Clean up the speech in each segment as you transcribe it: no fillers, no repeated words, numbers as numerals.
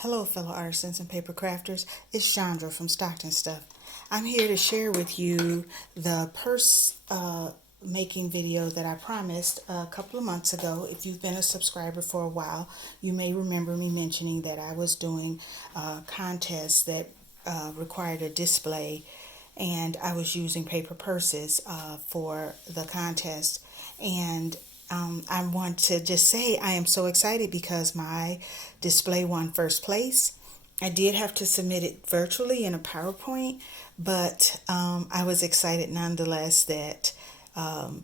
Hello, fellow artisans and paper crafters. It's Chandra from Stockton Stuff. I'm here to share with you the purse making video that I promised a couple of months ago. If you've been a subscriber for a while, you may remember me mentioning that I was doing a contest that required a display, and I was using paper purses for the contest. And I want to just say I am so excited because my display won first place. I did have to submit it virtually in a PowerPoint, but I was excited nonetheless that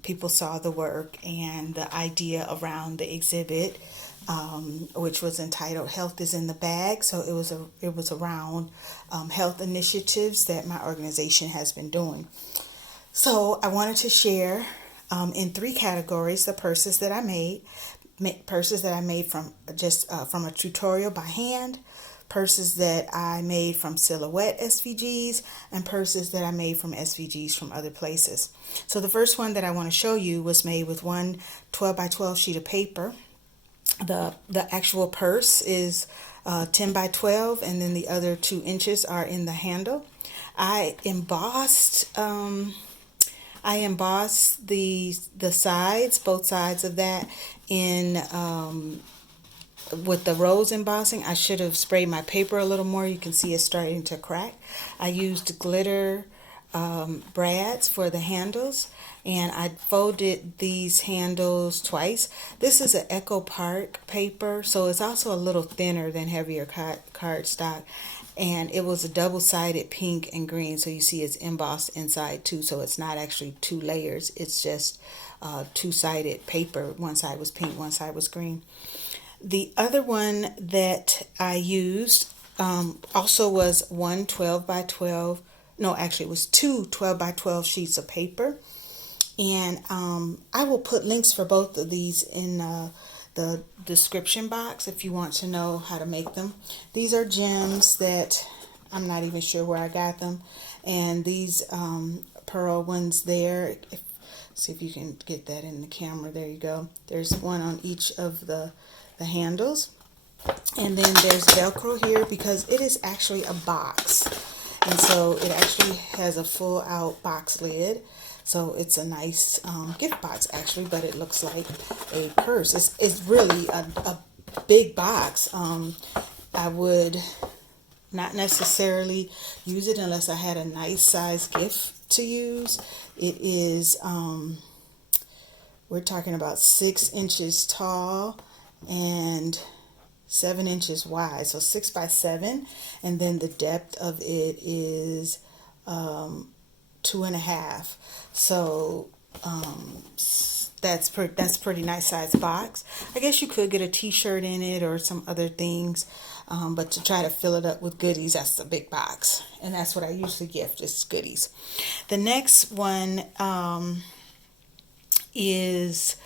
people saw the work and the idea around the exhibit, which was entitled "Health is in the Bag." So it was around health initiatives that my organization has been doing. So I wanted to share in three categories the purses that I made. Purses that I made from from a tutorial by hand, purses that I made from silhouette SVGs, and purses that I made from SVGs from other places. So the first one that I want to show you was made with one 12 by 12 sheet of paper. The actual purse is 10 by 12, and then the other 2 inches are in the handle. I embossed the sides, both sides of that, in with the rose embossing. I should have sprayed my paper a little more. You can see it's starting to crack. I used glitter brads for the handles, and I folded these handles twice. This is an Echo Park paper, so it's also a little thinner than heavier cardstock. And it was a double-sided pink and green, so you see it's embossed inside too, so it's not actually 2 layers. It's just two-sided paper. One side was pink, one side was green. The other one that I used also was one 12 by 12. No, actually it was 2 12 by 12 sheets of paper. And I will put links for both of these in the description box if you want to know how to make them. These are gems that I'm not even sure where I got them, and these pearl ones there, see if you can get that in the camera. There you go. There's one on each of the handles, and then there's Velcro here because it is actually a box, and so it actually has a full out box lid. So it's a nice gift box actually, but it looks like a purse. It's really a big box. I would not necessarily use it unless I had a nice size gift to use. It is, we're talking about 6 inches tall and 7 inches wide. So 6 by 7. And then the depth of it is 2.5. So that's pretty nice size box. I guess you could get a t-shirt in it or some other things, but to try to fill it up with goodies, that's a big box, and that's what I usually gift, is goodies. The next one is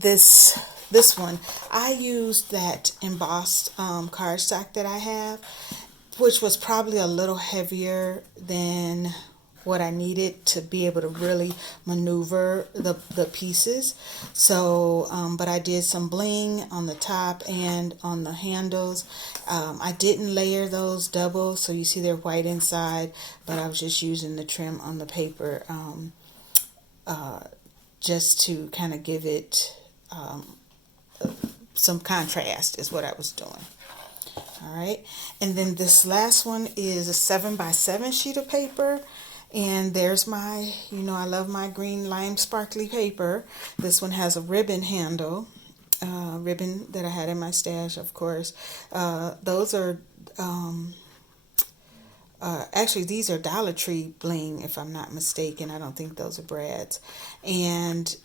this one. I used that embossed cardstock that I have, which was probably a little heavier than what I needed to be able to really maneuver the pieces. So, but I did some bling on the top and on the handles. I didn't layer those double, so you see they're white inside, but I was just using the trim on the paper just to kind of give it some contrast is what I was doing. All right, and then this last one is a 7 by 7 sheet of paper. And there's my, I love my green lime sparkly paper. This one has a ribbon handle, ribbon that I had in my stash, of course. Those are, actually these are Dollar Tree bling, if I'm not mistaken. I don't think those are brads. And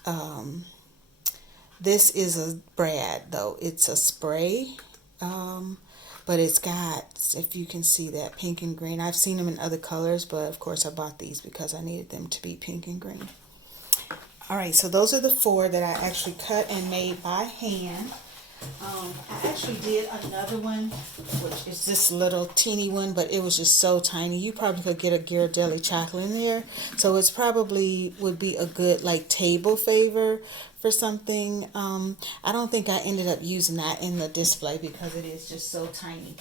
this is a brad, though. It's a spray. But it's got, if you can see that, pink and green. I've seen them in other colors, but of course I bought these because I needed them to be pink and green. All right, so those are the 4 that I actually cut and made by hand. I actually did another one, which is this little teeny one, but it was just so tiny. You probably could get a Ghirardelli chocolate in there. So it's probably would be a good like table favor for something. I don't think I ended up using that in the display because it is just so tiny.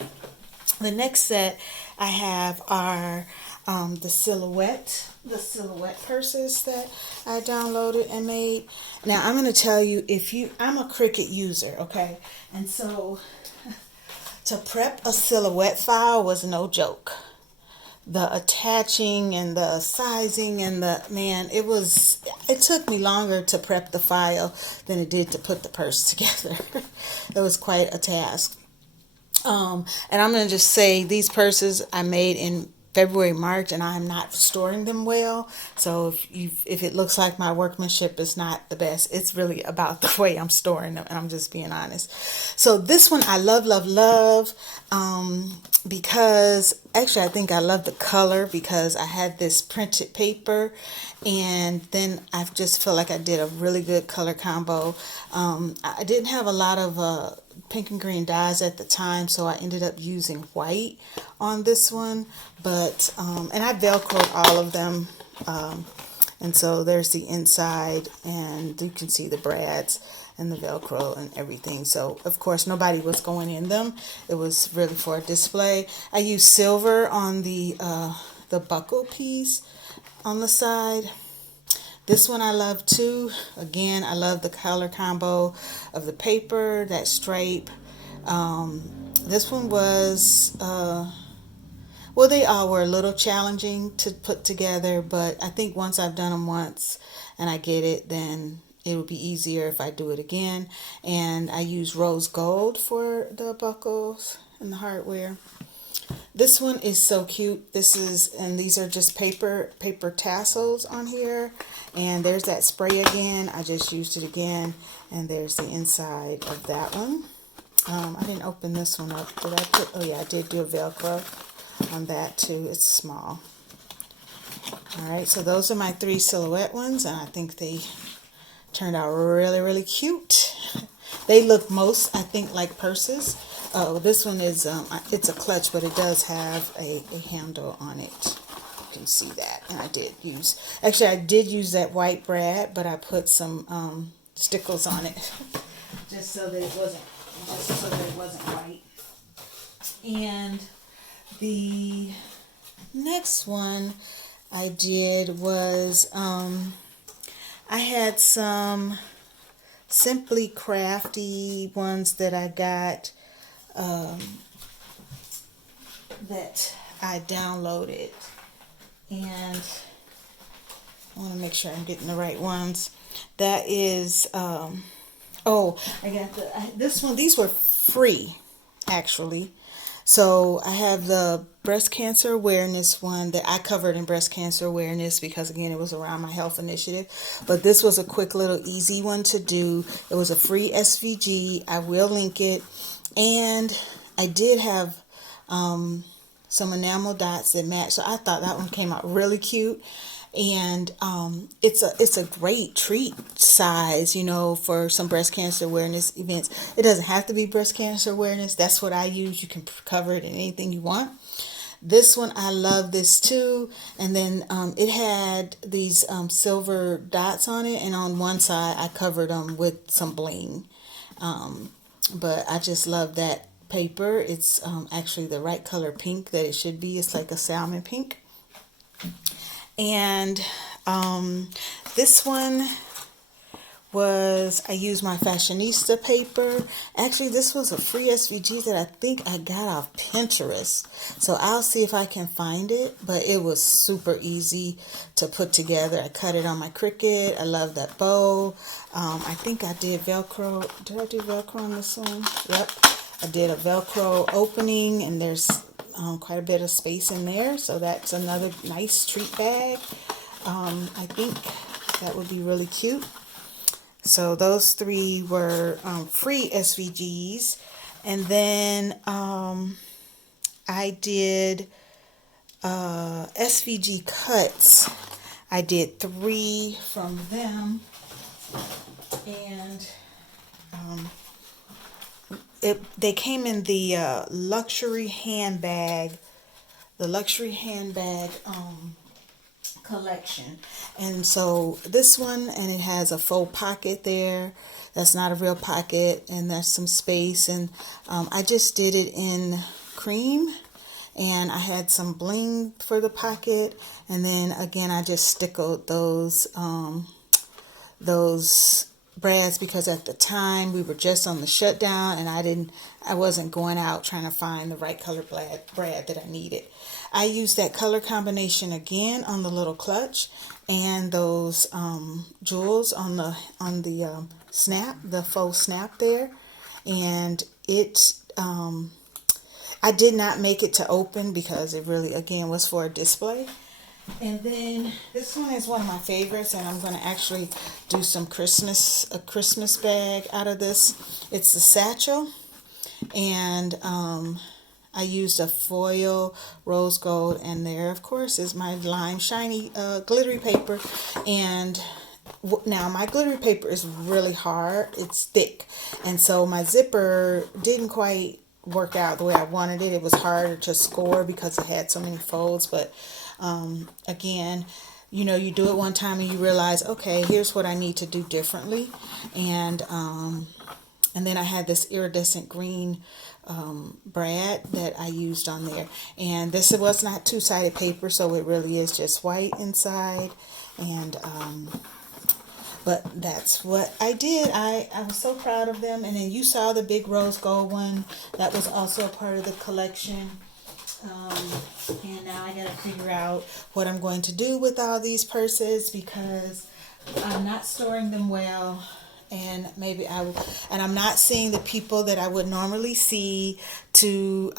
The next set I have are the silhouette purses that I downloaded and made. Now I'm going to tell you, I'm a Cricut user, okay, and so to prep a silhouette file was no joke. The attaching and the sizing and it took me longer to prep the file than it did to put the purse together. It was quite a task. And I'm going to just say these purses I made in February, March, and I'm not storing them well. So if it looks like my workmanship is not the best, it's really about the way I'm storing them, and I'm just being honest. So this one I love, love, love, because actually I think I love the color because I had this printed paper, and then I just feel like I did a really good color combo. I didn't have a lot of pink and green dyes at the time, so I ended up using white on this one, but and I velcroed all of them, and so there's the inside, and you can see the brads and the velcro and everything. So of course nobody was going in them. It was really for a display. I used silver on the buckle piece on the side. This one I love too. Again, I love the color combo of the paper, that stripe. This one was, well, they all were a little challenging to put together, but I think once I've done them once and I get it, then it will be easier if I do it again. And I use rose gold for the buckles and the hardware. This one is so cute. And these are just paper tassels on here. And there's that spray again. I just used it again. And there's the inside of that one. I didn't open this one up. Did I put, oh yeah, I did do a Velcro on that too. It's small. Alright, so those are my 3 silhouette ones. And I think they turned out really, really cute. They look most, I think, like purses. Oh, this one is, it's a clutch, but it does have a handle on it. You can see that. And I did use that white brad, but I put some stickles on it just so that it wasn't white. And the next one I did was, I had some Simply Crafty ones that I got, that I downloaded, and I want to make sure I'm getting the right ones. That is, I got this one. These were free, actually. So I have the breast cancer awareness one that I covered in breast cancer awareness because, again, it was around my health initiative. But this was a quick little easy one to do. It was a free SVG. I will link it. And I did have some enamel dots that match. So I thought that one came out really cute. And it's a great treat size, for some breast cancer awareness events. It doesn't have to be breast cancer awareness. That's what I use. You can cover it in anything you want. This one, I love this too. And then it had these silver dots on it. And on one side, I covered them with some bling. But I just love that paper. It's actually the right color pink that it should be. It's like a salmon pink. And this one was, I used my fashionista paper. Actually, this was a free SVG that I think I got off Pinterest. So I'll see if I can find it. But it was super easy to put together. I cut it on my Cricut. I love that bow. I think I did Velcro. Did I do Velcro on this one? Yep. I did a Velcro opening, and there's quite a bit of space in there, so that's another nice treat bag. I think that would be really cute. So those 3 were free SVGs. And then I did SVG cuts. I did 3 from them, and they came in the luxury handbag, collection. And so this one, and it has a faux pocket there. That's not a real pocket, and there's some space. And I just did it in cream, and I had some bling for the pocket. And then again, I just stickled those brads because at the time we were just on the shutdown, and I wasn't going out trying to find the right color brad that I needed. I used that color combination again on the little clutch and those jewels on the snap, the faux snap there, and it I did not make it to open because it really again was for a display. And then this one is one of my favorites, and I'm going to actually do a Christmas bag out of this. It's a satchel, and I used a foil rose gold, and there of course is my lime shiny glittery paper. And now my glittery paper is really hard, it's thick, and so my zipper didn't quite work out the way I wanted it. It was harder to score because it had so many folds, but again, you know, you do it one time and you realize, okay, here's what I need to do differently. And then I had this iridescent green brad that I used on there, and this was not two-sided paper, so it really is just white inside. And but that's what I did. I was so proud of them. And then you saw the big rose gold one that was also a part of the collection. And now I gotta figure out what I'm going to do with all these purses because I'm not storing them well, and maybe and I'm not seeing the people that I would normally see to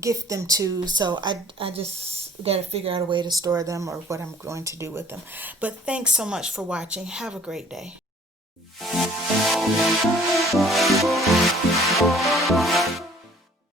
gift them to, so I just gotta figure out a way to store them or what I'm going to do with them. But thanks so much for watching. Have a great day.